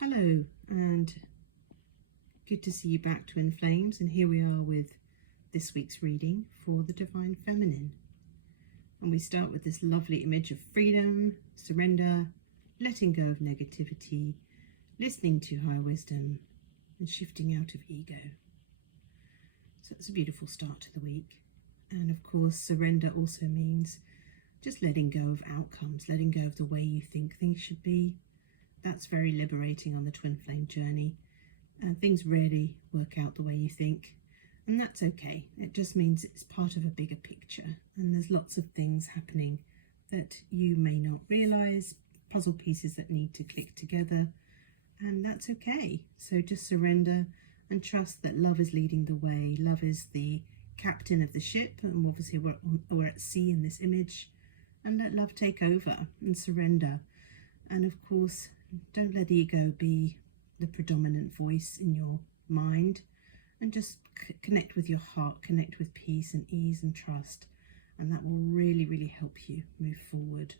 Hello, and good to see you back, Twin Flames, and here we are with this week's reading for the Divine Feminine. And we start with this lovely image of freedom, surrender, letting go of negativity, listening to higher wisdom, and shifting out of ego. So it's a beautiful start to the week. And of course, surrender also means just letting go of outcomes, letting go of the way you think things should be. That's very liberating on the twin flame journey. Things rarely work out the way you think, and that's okay. It just means it's part of a bigger picture, and there's lots of things happening that you may not realize, puzzle pieces that need to click together, and that's okay. So just surrender and trust that love is leading the way. Love is the captain of the ship, and obviously we're at sea in this image, and let love take over and surrender. And of course, don't let ego be the predominant voice in your mind, and just connect with your heart, connect with peace and ease and trust, and that will really, really help you move forward.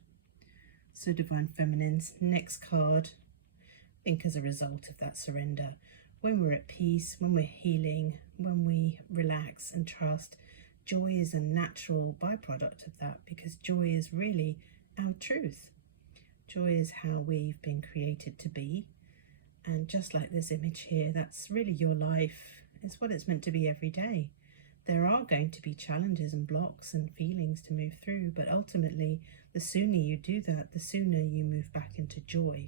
So Divine Feminines, next card, think as a result of that surrender, when we're at peace, when we're healing, when we relax and trust, joy is a natural byproduct of that, because joy is really our truth. Joy is how we've been created to be, and just like this image here, that's really your life. It's what it's meant to be every day. There are going to be challenges and blocks and feelings to move through, but ultimately, the sooner you do that, the sooner you move back into joy.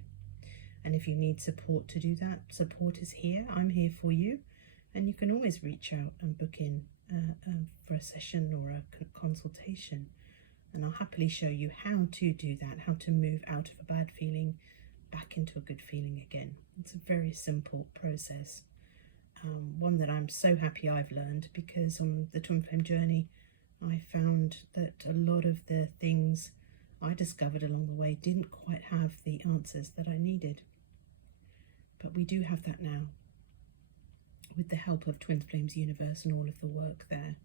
And if you need support to do that, support is here. I'm here for you, and you can always reach out and book in for a session or a consultation. And I'll happily show you how to do that, how to move out of a bad feeling back into a good feeling again. It's a very simple process, one that I'm so happy I've learned, because on the twin flame journey, I found that a lot of the things I discovered along the way didn't quite have the answers that I needed. But we do have that now, with the help of Twin Flames Universe and all of the work there.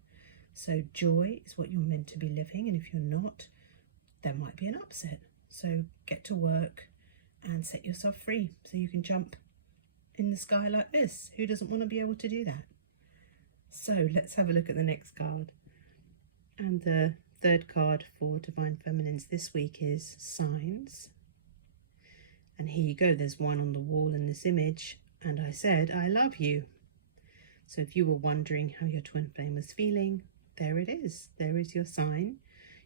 So joy is what you're meant to be living, and if you're not, there might be an upset. So get to work and set yourself free so you can jump in the sky like this. Who doesn't want to be able to do that? So let's have a look at the next card. And the third card for Divine Feminines this week is Signs. And here you go, there's one on the wall in this image, and I said, I love you. So if you were wondering how your twin flame was feeling, there it is. There is your sign.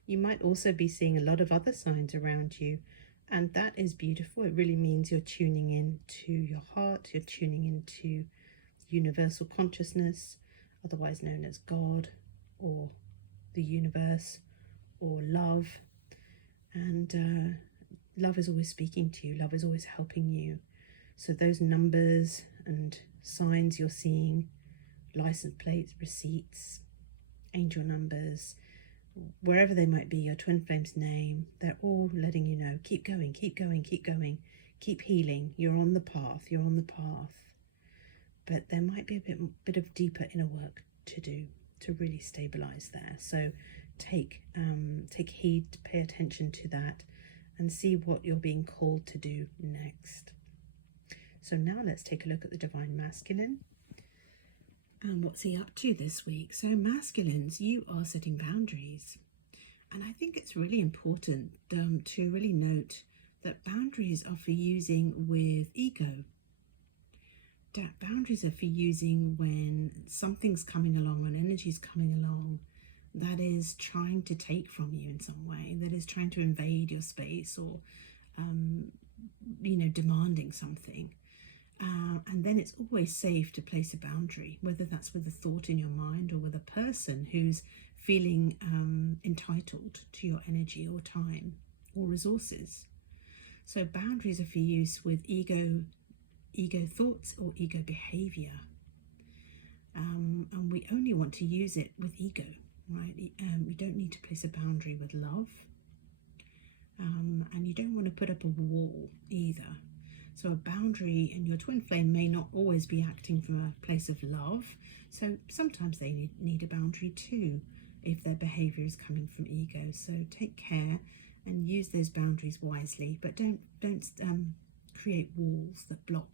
You might also be seeing a lot of other signs around you, and that is beautiful. It really means you're tuning in to your heart, you're tuning into universal consciousness, otherwise known as God or the universe or love. And love is always speaking to you, love is always helping you. So those numbers and signs you're seeing, license plates, receipts, angel numbers, wherever they might be, your twin flame's name, they're all letting you know, keep going, keep going, keep going, keep healing. You're on the path, you're on the path. But there might be a bit of deeper inner work to do to really stabilize there. So take heed, pay attention to that, and see what you're being called to do next. So now let's take a look at the Divine Masculine. And what's he up to this week? So masculines, you are setting boundaries. And I think it's really important to really note that boundaries are for using with ego. That boundaries are for using when something's coming along, when energy's coming along, that is trying to take from you in some way, that is trying to invade your space, or, demanding something. And then it's always safe to place a boundary, whether that's with a thought in your mind or with a person who's feeling entitled to your energy or time or resources. So boundaries are for use with ego thoughts or ego behavior. And we only want to use it with ego, right? You don't need to place a boundary with love. And you don't want to put up a wall either. So a boundary in your twin flame may not always be acting from a place of love. So sometimes they need a boundary too, if their behavior is coming from ego. So take care and use those boundaries wisely, but don't create walls that block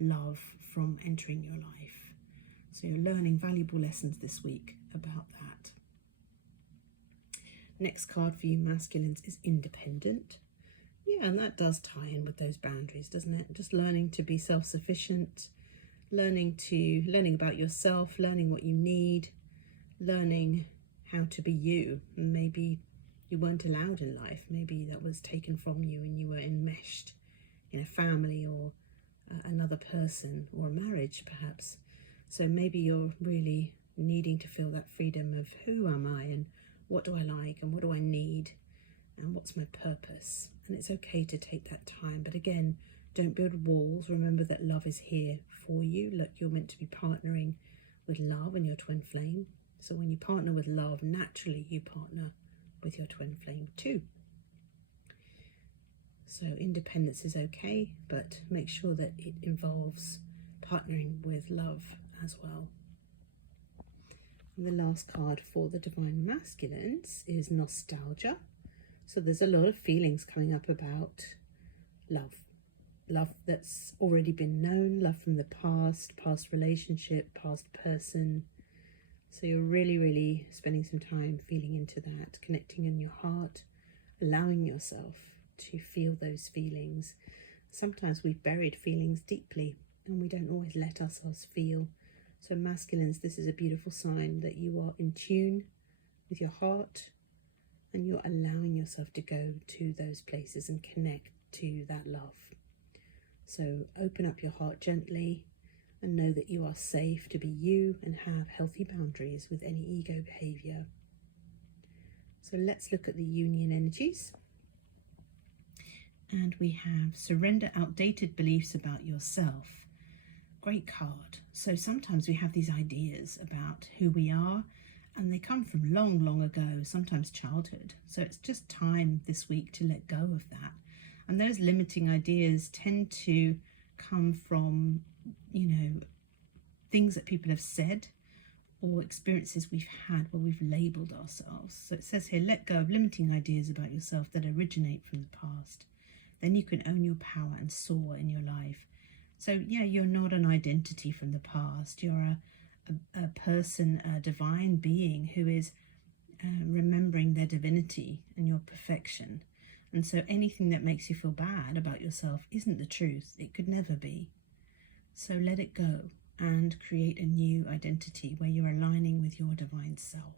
love from entering your life. So you're learning valuable lessons this week about that. Next card for you masculines is independent. Yeah, and that does tie in with those boundaries, doesn't it? Just learning to be self-sufficient, learning about yourself, learning what you need, learning how to be you. Maybe you weren't allowed in life. Maybe that was taken from you and you were enmeshed in a family or another person or a marriage perhaps. So maybe you're really needing to feel that freedom of who am I and what do I like and what do I need and what's my purpose. And it's okay to take that time. But again, don't build walls. Remember that love is here for you. Look, you're meant to be partnering with love and your twin flame. So when you partner with love, naturally you partner with your twin flame too. So independence is okay, but make sure that it involves partnering with love as well. And the last card for the Divine Masculines is nostalgia. So there's a lot of feelings coming up about love. Love that's already been known, love from the past relationship, past person. So you're really spending some time feeling into that, connecting in your heart, allowing yourself to feel those feelings. Sometimes we've buried feelings deeply and we don't always let ourselves feel. So masculines, this is a beautiful sign that you are in tune with your heart and you're allowing yourself to go to those places and connect to that love. So open up your heart gently and know that you are safe to be you and have healthy boundaries with any ego behavior. So let's look at the union energies. And we have surrender outdated beliefs about yourself. Great card. So sometimes we have these ideas about who we are and they come from long ago, sometimes childhood. So it's just time this week to let go of that. And those limiting ideas tend to come from, things that people have said or experiences we've had where we've labelled ourselves. So it says here, let go of limiting ideas about yourself that originate from the past. Then you can own your power and soar in your life. So yeah, you're not an identity from the past. You're a person, a divine being who is remembering their divinity and your perfection. And so anything that makes you feel bad about yourself isn't the truth. It could never be. So let it go and create a new identity where you're aligning with your divine self.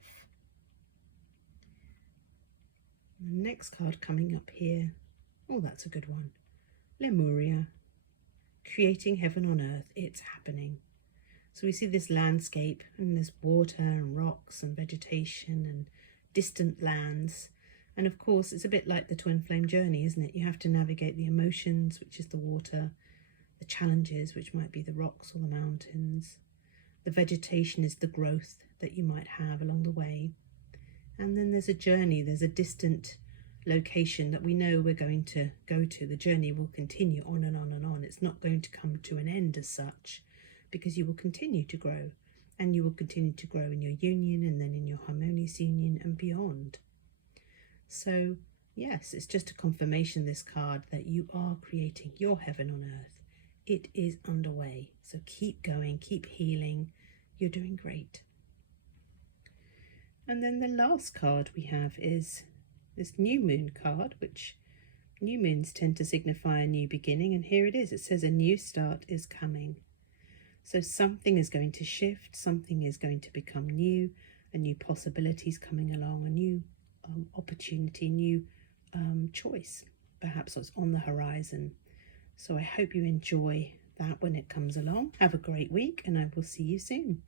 The next card coming up here, oh, that's a good one. Lemuria, creating heaven on earth. It's happening. So we see this landscape and there's water and rocks and vegetation and distant lands. And of course, it's a bit like the twin flame journey, isn't it? You have to navigate the emotions, which is the water, the challenges, which might be the rocks or the mountains. The vegetation is the growth that you might have along the way. And then there's a journey, there's a distant location that we know we're going to go to. The journey will continue on and on and on. It's not going to come to an end as such, because you will continue to grow, and you will continue to grow in your union and then in your harmonious union and beyond. So yes, it's just a confirmation, this card, that you are creating your heaven on earth. It is underway. So keep going, keep healing. You're doing great. And then the last card we have is this new moon card, which new moons tend to signify a new beginning. And here it is. It says a new start is coming. So something is going to shift. Something is going to become new. A new possibilities coming along. A new opportunity, new choice, perhaps what's on the horizon. So I hope you enjoy that when it comes along. Have a great week and I will see you soon.